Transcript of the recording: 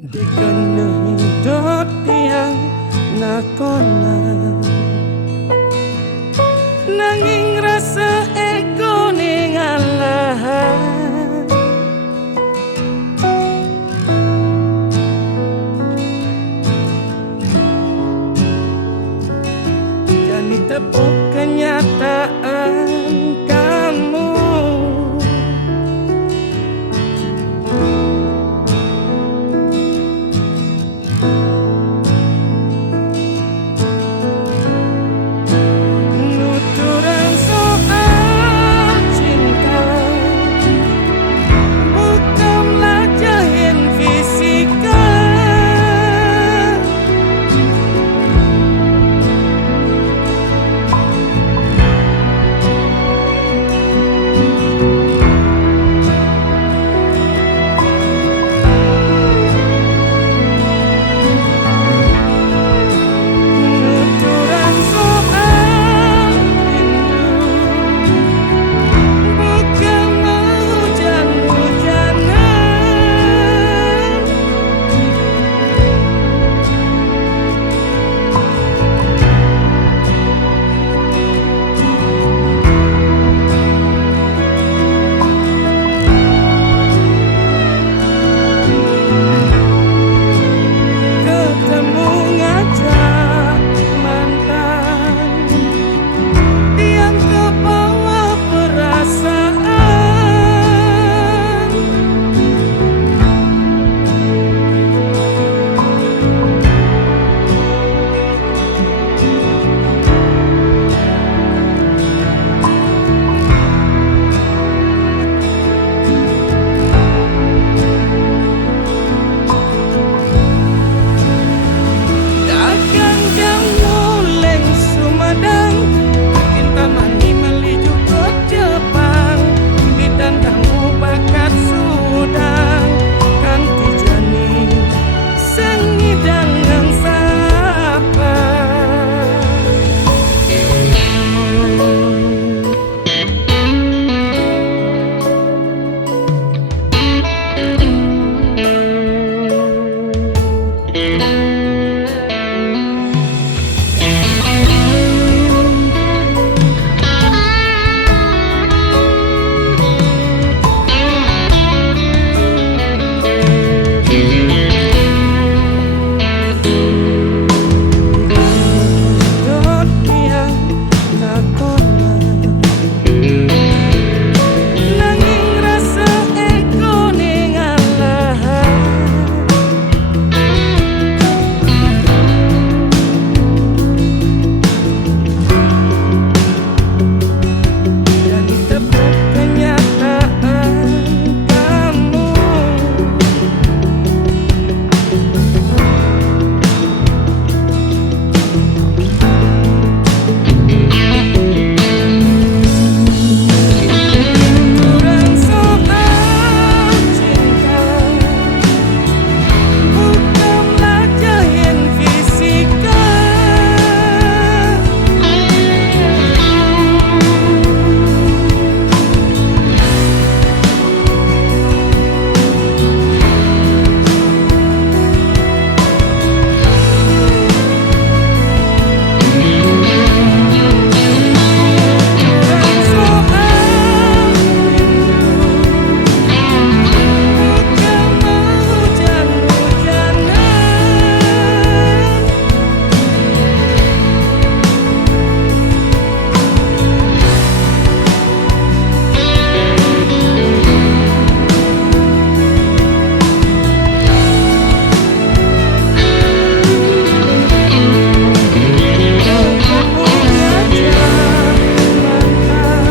Dikenedot tiang nakona nanging rasa ego ning Allah. Jani tepuk kenyataan kamu. Nuturan soal cinta bukanlah jahit fisika. Nuturan soal rindu bukanlah hujan-hujanan. Ketemu ngajak mantan yang kebawa perasaan. Dagang jamu leng Sumedang, cinta mani meliju ke Jepang, bidan kamu bakat Sudang, kanti jani sengidang ngang sapa. Dot tiang nakona nanging rasa ego ning Allah. Jani tepuk kenyataan kamu. Nuturan soal cinta bukanlah jahit fisika. Nuturan soal rindu bukanlah hujan-hujanan. Ketemu ngajak mantan